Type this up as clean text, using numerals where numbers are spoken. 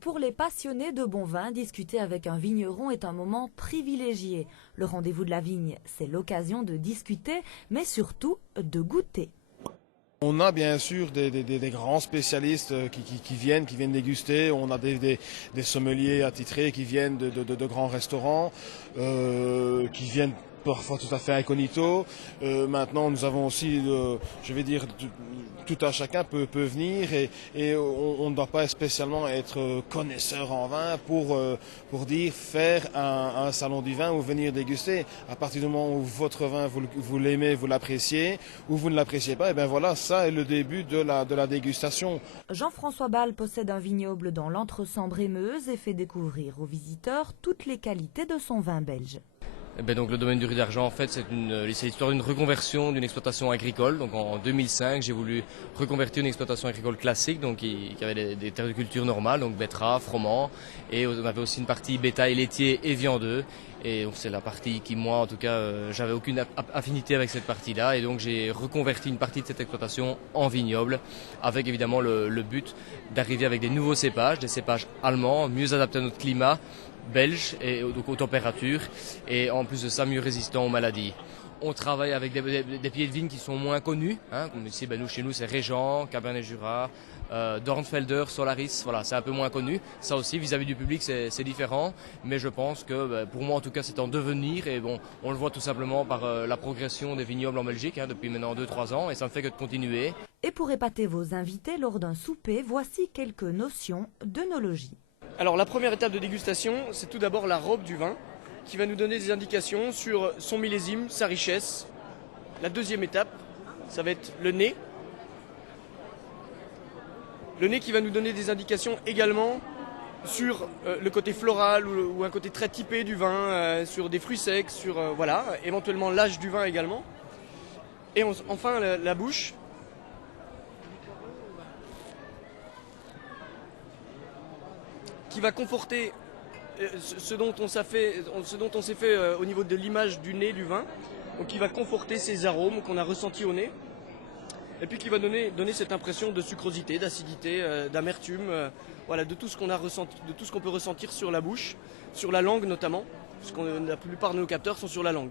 Pour les passionnés de bon vin, discuter avec un vigneron est un moment privilégié. Le rendez-vous de la vigne, c'est l'occasion de discuter, mais surtout de goûter. On a bien sûr des grands spécialistes qui viennent déguster. On a des sommeliers attitrés qui viennent de grands restaurants, qui viennent parfois tout à fait incognito. Maintenant, nous avons aussi, je vais dire, tout un chacun peut venir et on ne doit pas spécialement être connaisseur en vin pour dire faire un salon du vin ou venir déguster. À partir du moment où votre vin, vous l'aimez, vous l'appréciez, ou vous ne l'appréciez pas, et bien voilà, ça est le début de la dégustation. Jean-François Ball possède un vignoble dans l'Entre-Sambre-et-Meuse et fait découvrir aux visiteurs toutes les qualités de son vin belge. Donc le domaine du Rue d'Argent, en fait, c'est l'histoire d'une reconversion d'une exploitation agricole. Donc en 2005, j'ai voulu reconvertir une exploitation agricole classique, donc qui avait des terres de culture normales, donc betteraves, froment, et on avait aussi une partie bétail laitier et viandeux. Et donc c'est la partie qui, moi, en tout cas, j'avais aucune affinité avec cette partie-là, et donc j'ai reconverti une partie de cette exploitation en vignoble, avec évidemment le but d'arriver avec des nouveaux cépages, des cépages allemands, mieux adaptés à notre climat belge et donc aux températures, et en plus de ça mieux résistants aux maladies. On travaille avec des pieds de vigne qui sont moins connus, comme ici chez nous c'est Régent, Cabernet Jura, Dornfelder, Solaris, voilà, c'est un peu moins connu. Ça aussi vis-à-vis du public c'est différent, mais je pense que pour moi en tout cas c'est en devenir, et bon, on le voit tout simplement par la progression des vignobles en Belgique depuis maintenant 2-3 ans, et ça ne fait que de continuer. Et pour épater vos invités lors d'un souper, voici quelques notions d'œnologie. Alors la première étape de dégustation, c'est tout d'abord la robe du vin qui va nous donner des indications sur son millésime, sa richesse. La deuxième étape, ça va être le nez. Le nez qui va nous donner des indications également sur le côté floral ou un côté très typé du vin, sur des fruits secs, sur voilà, éventuellement l'âge du vin également. Et enfin la bouche. Qui va conforter ce dont on s'est fait au niveau de l'image du nez du vin, donc qui va conforter ces arômes qu'on a ressentis au nez, et puis qui va donner cette impression de sucrosité, d'acidité, d'amertume, voilà, de tout ce qu'on a ressenti, de tout ce qu'on peut ressentir sur la bouche, sur la langue notamment, parce que la plupart de nos capteurs sont sur la langue.